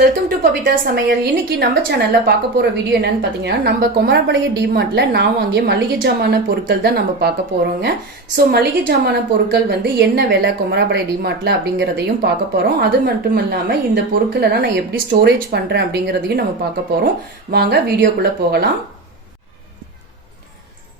Welcome to Pavitha சமையல். இன்னைக்கு நம்ம சேனல்ல பார்க்க போற வீடியோ என்னன்னு பாத்தீங்கன்னா, நம்ம குமரபாளையம் டிமார்ட்ல நான் வாங்கிய மளிகை ஜாமான பொருட்கள் தான் நம்ம பார்க்க போறோங்க. சோ மளிகை ஜாமான பொருட்கள் என்ன விலை குமரபாளையம் டிமார்ட்ல அப்படிங்கறதையும் பார்க்க போறோம். அது மட்டும் இல்லாம இந்த பொருட்கள் எல்லாம் நான் எப்படி ஸ்டோரேஜ் பண்றேன் அப்படிங்கறதையும் நம்ம பார்க்க போறோம். வாங்க வீடியோக்குள்ள போகலாம்.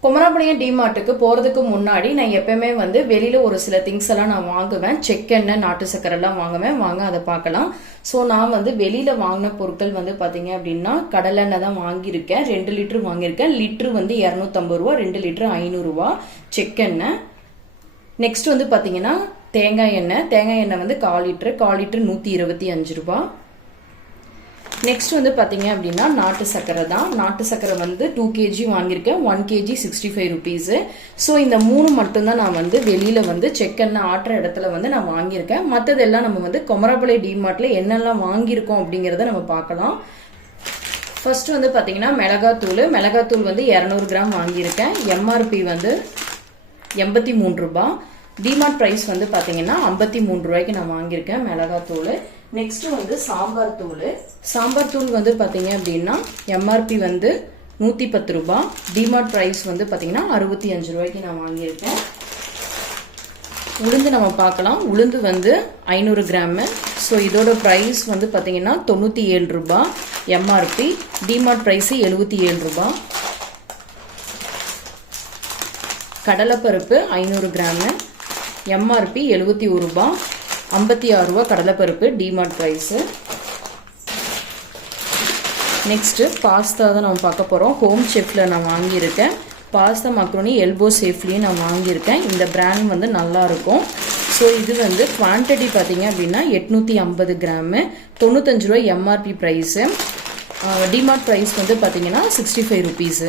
குமரபாளையம் டிமார்ட்டுக்கு போறதுக்கு முன்னாடி நான் எப்பவுமே வெளியில ஒரு சில திங்ஸ் எல்லாம் நான் வாங்குவேன். செக்கெண்ணெய், நாட்டு சக்கரை எல்லாம் வாங்குவேன். வாங்க அதை பார்க்கலாம். ஸோ நான் வெளியில வாங்கின பொருட்கள் பாத்தீங்க அப்படின்னா கடலெண்ணெய் தான் வாங்கியிருக்கேன். 2 லிட்டர் வாங்கியிருக்கேன். லிட்டரு 250 ரூபா, 2 லிட்டரு 500 ரூபா செக்கெண்ணெய். நெக்ஸ்ட் பாத்தீங்கன்னா தேங்காய் எண்ணெய். தேங்காய் எண்ணெய் 1/4 லிட்டரு, 1/4 லிட்டரு 125 ரூபா. நெக்ஸ்ட் பாத்தீங்க அப்படின்னா நாட்டு சக்கரை தான். நாட்டு சக்கரை 2 kg வாங்கியிருக்கேன். 1 kg 65 rupees. ஸோ இந்த 3 மட்டும்தான் நான் வெளியில செக்கெண்ணெய் ஆட்டுற இடத்துல நான் வாங்கியிருக்கேன். மற்றதெல்லாம் நம்ம குமரபாளையம் டிமார்ட்ல என்னெல்லாம் வாங்கியிருக்கோம் அப்படிங்கிறத நம்ம பார்க்கலாம். ஃபர்ஸ்ட் பாத்தீங்கன்னா மிளகாத்தூள். மிளகாத்தூள் 200 கிராம் வாங்கியிருக்கேன். எம்ஆர்பி 83 ரூபா. டிமார்ட் பிரைஸ் பாத்தீங்கன்னா 53 ரூபாய்க்கு நான் வாங்கியிருக்கேன் மிளகாத்தூள். நெக்ஸ்ட் சாம்பார் தூள். சாம்பார் தூள் பாத்தீங்க அப்படின்னா எம்ஆர்பி 110 ரூபா. டிமார்ட் பிரைஸ் பாத்தீங்கன்னா 65 ரூபாய்க்கு நான் வாங்கியிருக்கேன். உளுந்து நம்ம பார்க்கலாம். உளுந்து 500 கிராம். ஸோ இதோட பிரைஸ் பாத்தீங்கன்னா 97 ரூபா எம்ஆர்பி. டிமார்ட் பிரைஸ் 77 ரூபா. கடலைப்பருப்பு 500 கிராம். எம்ஆர்பி 71 ரூபா. 56 ரூபா கடலைப்பருப்பு டிமார்ட் பிரைஸ். நெக்ஸ்ட் பாஸ்தா தான் நம்ம பார்க்க போறோம். ஹோம் செஃப்ல நான் வாங்கியிருக்கேன். பாஸ்தா மக்ரோனி எல்போ சேஃப்லயும் நான் வாங்கியிருக்கேன். இந்த பிராண்ட் நல்லா இருக்கும். ஸோ இது குவான்டிட்டி பார்த்தீங்க அப்படின்னா 850 கிராம், 95 ரூபாய் எம்ஆர்பி பிரைஸ். டிமார்ட் பிரைஸ் பார்த்தீங்கன்னா 65 rupees.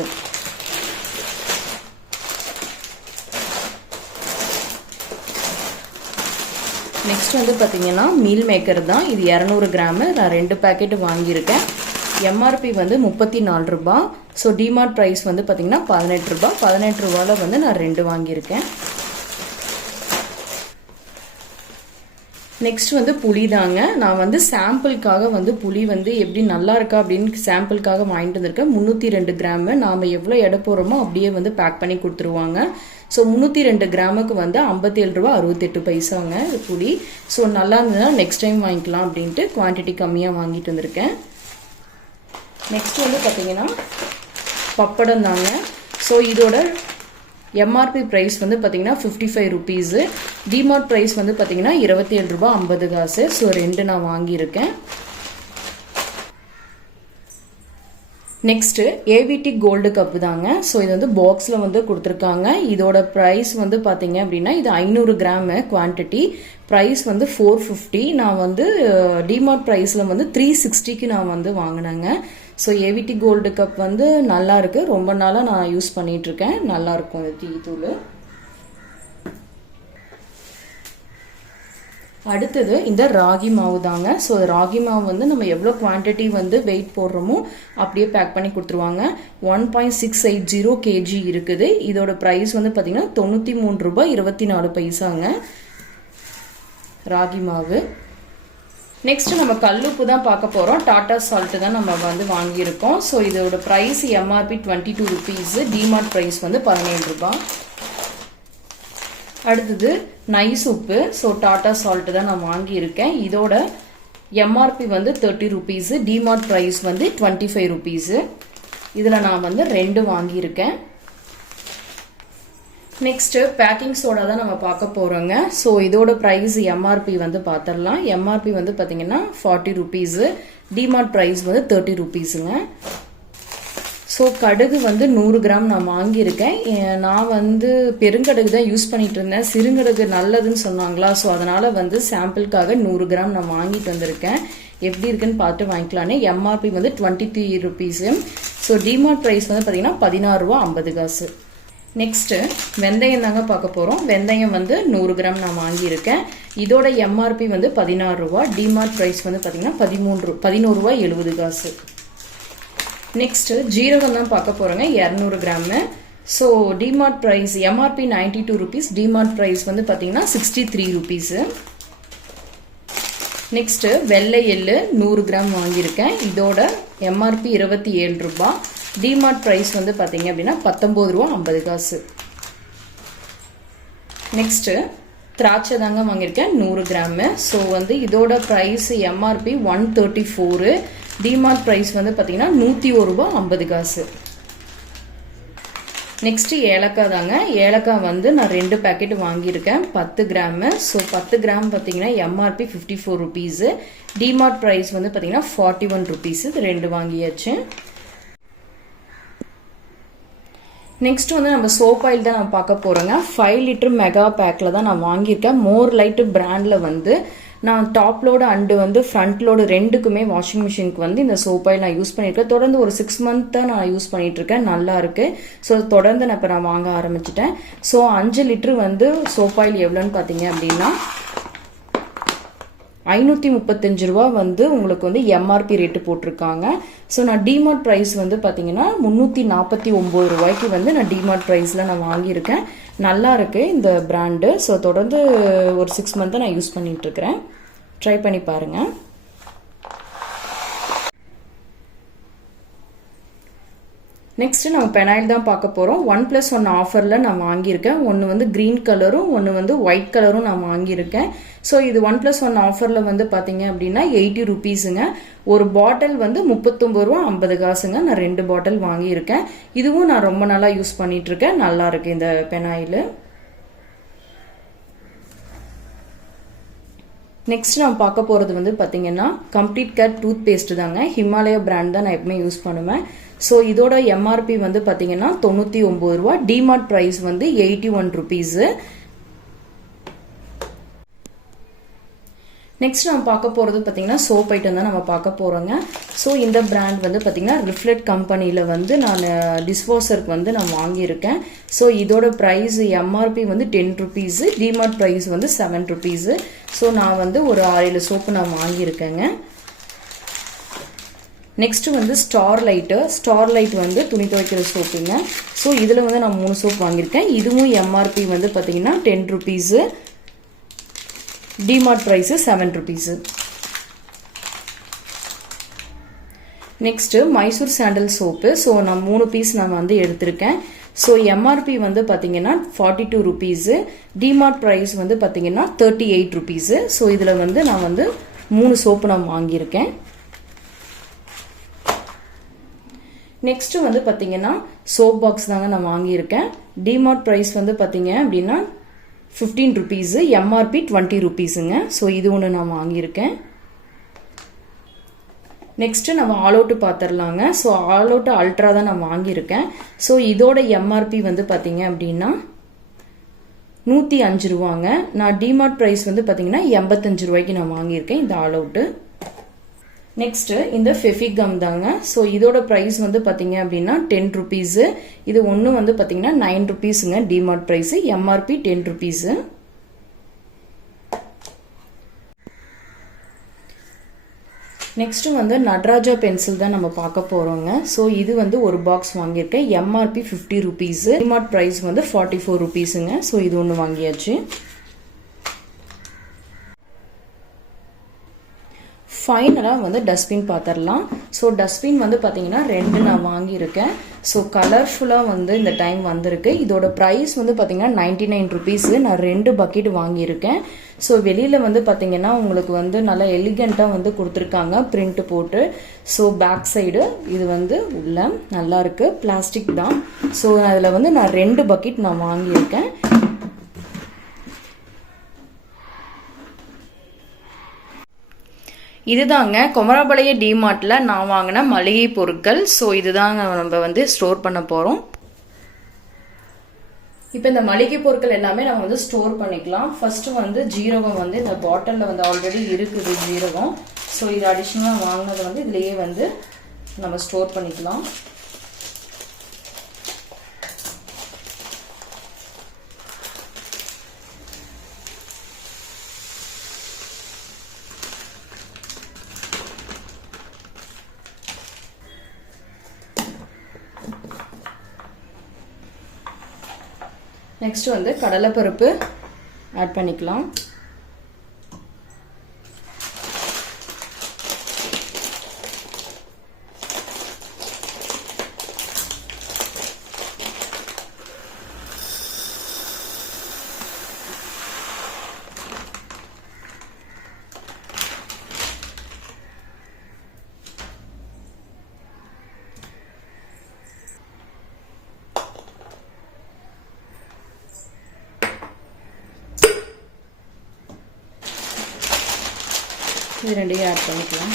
நெக்ஸ்ட் பார்த்தீங்கன்னா மீல் மேக்கர் தான். இது 200 கிராம். நான் 2 பேக்கெட் வாங்கியிருக்கேன். எம்ஆர்பி 34 ரூபா. ஸோ டிமார்ட் ப்ரைஸ் பார்த்தீங்கன்னா 18 ரூபா. 18 ரூபாவில் நான் 2 வாங்கியிருக்கேன். நெக்ஸ்ட் புளி தாங்க. நான் சாம்பிளுக்காக புளி எப்படி நல்லா இருக்கா அப்படின்னு சாம்பிளுக்காக வாங்கிட்டு வந்திருக்கேன். 302 கிராம். நாம் எவ்வளோ எடை போடுறோமோ அப்படியே பேக் பண்ணி கொடுத்துருவாங்க. ஸோ 302 கிராமுக்கு 57 ரூபா 68 பைசாங்க புளி. ஸோ நல்லா இருந்ததுன்னா நெக்ஸ்ட் டைம் வாங்கிக்கலாம் அப்படின்ட்டு குவான்டிட்டி கம்மியாக வாங்கிட்டு வந்திருக்கேன். நெக்ஸ்ட் பார்த்தீங்கன்னா பப்படம் தாங்க. ஸோ இதோட எம்ஆர்பி ப்ரைஸ் பார்த்தீங்கன்னா 55 rupees. டிமார்ட் ப்ரைஸ் பார்த்தீங்கன்னா 27 ரூபா 50 காசு. ஸோ 2 நான் வாங்கியிருக்கேன். நெக்ஸ்ட் ஏவிடி கோல்டு கப்பு தாங்க. ஸோ இது பாக்ஸில் கொடுத்துருக்காங்க. இதோட ப்ரைஸ் பார்த்தீங்க அப்படின்னா இது 500 கிராம் குவான்டிட்டி. ப்ரைஸ் 450. நான் டிமார்ட் ப்ரைஸில் 360க்கு நான் வாங்கினேங்க. ஸோ ஏவிடி கோல்டு கப் நல்லா இருக்கு. ரொம்ப நாளாக நான் யூஸ் பண்ணிட்டு இருக்கேன். நல்லா இருக்கும் டீ தூள். அடுத்தது இந்த ராகி மாவு தாங்க. ஸோ ராகி மாவு நம்ம எவ்வளோ குவான்டிட்டி வெயிட் போடுறோமோ அப்படியே பேக் பண்ணி கொடுத்துருவாங்க. 1.680 kg இருக்குது. இதோட ப்ரைஸ் பார்த்தீங்கன்னா 93 ரூபாய் 24 பைசாங்க ராகி மாவு. நெக்ஸ்ட் நம்ம கல்லுப்பு தான் பார்க்க போகிறோம். டாடா சால்ட் தான் நம்ம வாங்கியிருக்கோம். ஸோ இதோட price MRP 22 rupees. DMart price 17 ரூபாய். அடுத்தது நைஸ் உப்பு. ஸோ டாடா சால்ட் தான் நான் வாங்கியிருக்கேன். இதோட MRP 30 rupees. DMart price 25 rupees. இதில் நான் 2 வாங்கியிருக்கேன். நெக்ஸ்ட் பேக்கிங் சோடா தான் நம்ம பார்க்க போறோங்க. ஸோ இதோட ப்ரைஸ் எம்ஆர்பி பார்த்துடலாம். எம்ஆர்பி பார்த்தீங்கன்னா 40 rupees. டிமார்ட் ப்ரைஸ் 30 rupeesங்க. ஸோ கடுகு 100 கிராம் நான் வாங்கியிருக்கேன். நான் பெருங்கடுகு தான் யூஸ் பண்ணிட்டு இருந்தேன். சிறுங்கடுகு நல்லதுன்னு சொன்னாங்களா, ஸோ அதனால சாம்பிளுக்காக 100 கிராம் நான் வாங்கிட்டு வந்திருக்கேன். எப்படி இருக்குன்னு பார்த்து வாங்கிக்கலான்னு. MRP 23 rupees. So DMart price பார்த்தீங்கன்னா 16 ரூபா 50 காசு. நெக்ஸ்ட் வெந்தயம் தாங்க பார்க்க போகிறோம். வெந்தயம் 100 கிராம் நான் வாங்கியிருக்கேன். இதோட எம்ஆர்பி 16 ரூபா. டிமார்ட் ப்ரைஸ் பார்த்தீங்கன்னா 11 ரூபா 70 காசு. நெக்ஸ்ட் ஜீரகம் தான் பார்க்க போறோங்க. 200 gram. So DMart price MRP 92 rupees. DMart price பார்த்தீங்கன்னா 63 rupees. நெக்ஸ்ட்டு வெள்ளை எள்ளு 100 கிராம் வாங்கியிருக்கேன். இதோட எம்ஆர்பி 27 ரூபாய். டிமார்ட் ப்ரைஸ் வந்து பார்த்தீங்க அப்படின்னா 19 ரூபா 50 காசு. நெக்ஸ்ட்டு திராட்சை தாங்க வாங்கியிருக்கேன் 100 கிராமு. ஸோ வந்து இதோட ப்ரைஸ் எம்ஆர்பி 134. டிமார்ட் ப்ரைஸ் வந்து பார்த்தீங்கன்னா 101 ரூபா 50 காசு. நெக்ஸ்ட்டு ஏலக்காய் தாங்க. ஏலக்காய் வந்து நான் 2 பேக்கெட் வாங்கியிருக்கேன் 10 கிராமு. ஸோ 10 கிராம் பார்த்தீங்கன்னா எம்ஆர்பி 54 ருபீஸு. டிமார்ட் ப்ரைஸ் வந்து பார்த்தீங்கன்னா 41 ருபீஸு. இது 2 வாங்கியாச்சு. நெக்ஸ்ட் வந்து நம்ம சோப் ஆயில் தான் நான் பார்க்க போகிறேங்க. 5 லிட்டர் மெகா பேக்கில் தான் நான் வாங்கியிருக்கேன். மோர் லைட்டு பிராண்டில் வந்து நான் டாப் லோடு அண்டு வந்து ஃப்ரண்ட் லோடு ரெண்டுக்குமே வாஷிங் மிஷினுக்கு வந்து இந்த சோப் ஆயில் நான் யூஸ் பண்ணியிருக்கேன். தொடர்ந்து ஒரு 6 மந்த் தான் நான் யூஸ் பண்ணிகிட்ருக்கேன். நல்லா இருக்குது. ஸோ தொடர்ந்து நான் இப்போ நான் வாங்க ஆரம்பிச்சிட்டேன். ஸோ 5 லிட்டரு வந்து சோப் ஆயில் எவ்வளோன்னு பார்த்தீங்க அப்படின்னா 535 ரூபா வந்து உங்களுக்கு வந்து எம்ஆர்பி ரேட்டு போட்டிருக்காங்க. ஸோ நான் டிமார்ட் ப்ரைஸ் வந்து பார்த்தீங்கன்னா 349 ரூபாய்க்கு வந்து நான் டிமார்ட் ப்ரைஸில் நான் வாங்கியிருக்கேன். நல்லா இருக்குது இந்த பிராண்டு. ஸோ தொடர்ந்து ஒரு 6 மந்த்தை நான் யூஸ் பண்ணிகிட்ருக்கிறேன். ட்ரை பண்ணி பாருங்கள். நெக்ஸ்ட் நம்ம பெனாயில் தான் பார்க்க போகிறோம். 1+1 ஆஃபரில் நான் வாங்கியிருக்கேன். ஒன்று வந்து க்ரீன் கலரும் ஒன்று வந்து ஒயிட் கலரும் நான் வாங்கியிருக்கேன். ஸோ இது 1+1 ஆஃபரில் வந்து பார்த்தீங்க அப்படின்னா 80 ருபீஸுங்க. ஒரு பாட்டில் வந்து 39 ரூபா 50 காசுங்க. நான் 2 பாட்டில் வாங்கியிருக்கேன். இதுவும் நான் ரொம்ப நாளாக யூஸ் பண்ணிகிட்ருக்கேன். நல்லா இருக்கு இந்த பெனாயில். நெக்ஸ்ட் நான் பார்க்க போகிறது வந்து பார்த்தீங்கன்னா கம்ப்ளீட் கேர் டூத் பேஸ்ட் தாங்க. ஹிமாலயா பிராண்ட் தான் நான் எப்பவுமே யூஸ் பண்ணுவேன். ஸோ இதோட எம்ஆர்பி வந்து பார்த்தீங்கன்னா 99 ரூபா. டிமார்ட் ப்ரைஸ் வந்து 81 ருபீஸு. நெக்ஸ்ட் நம்ம பார்க்க போகிறது பார்த்தீங்கன்னா சோப் ஐட்டம் தான் நம்ம பார்க்க போகிறோங்க. ஸோ இந்த பிராண்ட் வந்து பார்த்தீங்கன்னா ரிஃப்ளெக்ட் கம்பெனியில் வந்து நான் டிஸ்போசருக்கு வந்து நான் வாங்கியிருக்கேன். ஸோ இதோட ப்ரைஸ் எம்ஆர்பி வந்து 10 ருபீஸு. டிமார்ட் ப்ரைஸ் வந்து 7 ருபீஸு. ஸோ நான் வந்து ஒரு 6-7 சோப்பு நான் வாங்கியிருக்கேங்க. நெக்ஸ்ட் வந்து ஸ்டார் லைட் வந்து துணி துவைக்கிற சோப்புங்க. ஸோ இதில் வந்து நான் 3 சோப் வாங்கியிருக்கேன். இதுவும் எம்ஆர்பி வந்து பார்த்தீங்கன்னா 10 rupees. DMart price 7 rupees. Next Mysore sandal soap. So நான் 3 பீஸ் நான் வந்து எடுத்திருக்கேன். ஸோ எம்ஆர்பி வந்து பார்த்தீங்கன்னா 42 ருபீஸு. டிமார்ட் ப்ரைஸ் வந்து பார்த்தீங்கன்னா 38 ருபீஸு. ஸோ இதில் வந்து நான் வந்து 3 சோப்பு நான் வாங்கியிருக்கேன். நெக்ஸ்ட் வந்து பார்த்தீங்கன்னா சோப் பாக்ஸ் தாங்க நான் வாங்கியிருக்கேன். டிமார்ட் ப்ரைஸ் வந்து பார்த்தீங்க அப்படின்னா 15 ருபீஸு. எம்ஆர்பி 20 ருபீஸுங்க. ஸோ இது ஒன்று நான் வாங்கியிருக்கேன். நெக்ஸ்ட்டு நம்ம ஆல் அவுட்டு பார்த்துடலாங்க. ஸோ ஆல் அவுட்டு அல்ட்ரா தான் நான் வாங்கியிருக்கேன். ஸோ இதோட எம்ஆர்பி வந்து பார்த்தீங்க அப்படின்னா 105 ரூபாங்க. நான் டிமார்ட் ப்ரைஸ் வந்து பார்த்தீங்கன்னா 85 ரூபாய்க்கு நான் வாங்கியிருக்கேன் இந்த ஆல் அவுட்டு. நெக்ஸ்ட்டு இந்த ஃபெஃபிக் கம் தாங்க. ஸோ இதோட ப்ரைஸ் வந்து பார்த்தீங்க அப்படின்னா 10 ருபீஸு. இது ஒன்று வந்து பார்த்தீங்கன்னா 9 ருபீஸுங்க DMart price. MRP 10 rupees. Next வந்து நட்ராஜா பென்சில் தான் நம்ம பார்க்க போகிறோங்க. ஸோ இது வந்து ஒரு பாக்ஸ் வாங்கியிருக்கேன். MRP 50 rupees. டிமார்ட் ப்ரைஸ் வந்து 44 ருபீஸுங்க. ஸோ இது ஒன்று வாங்கியாச்சு. ஃபைனலாக வந்து டஸ்ட்பின் பார்த்துடலாம். ஸோ டஸ்ட்பின் வந்து பார்த்தீங்கன்னா 2 நான் வாங்கியிருக்கேன். ஸோ கலர்ஃபுல்லாக வந்து இந்த டைம் வந்திருக்கு. இதோட ப்ரைஸ் வந்து பார்த்தீங்கன்னா 99 ருபீஸு. நான் 2 பக்கெட் வாங்கியிருக்கேன். ஸோ வெளியில் வந்து பார்த்தீங்கன்னா உங்களுக்கு வந்து நல்லா எலிகண்ட்டாக வந்து கொடுத்துருக்காங்க பிரிண்ட் போட்டு. ஸோ பேக் சைடு இது வந்து உள்ள நல்லா இருக்கு. பிளாஸ்டிக் தான். ஸோ அதில் வந்து நான் 2 பக்கெட் நான் வாங்கியிருக்கேன். இதுதாங்க குமரபாளைய டிமார்ட்டில் நான் வாங்கின மளிகை பொருட்கள். ஸோ இதுதாங்க நம்ம வந்து ஸ்டோர் பண்ண போகிறோம். இப்போ இந்த மளிகை பொருட்கள் எல்லாமே நம்ம வந்து ஸ்டோர் பண்ணிக்கலாம். ஃபர்ஸ்ட்டு வந்து ஜீரகம் வந்து இந்த பாட்டிலில் வந்து ஆல்ரெடி இருக்குது ஜீரகம். ஸோ இது அடிஷ்னலாக வாங்கினது வந்து இதுலேயே வந்து நம்ம ஸ்டோர் பண்ணிக்கலாம். நெக்ஸ்ட் வந்து கடலைப்பருப்பு ஆட் பண்ணிக்கலாம். இது ரெண்டையும் ஆட் பண்ணிக்கலாம்.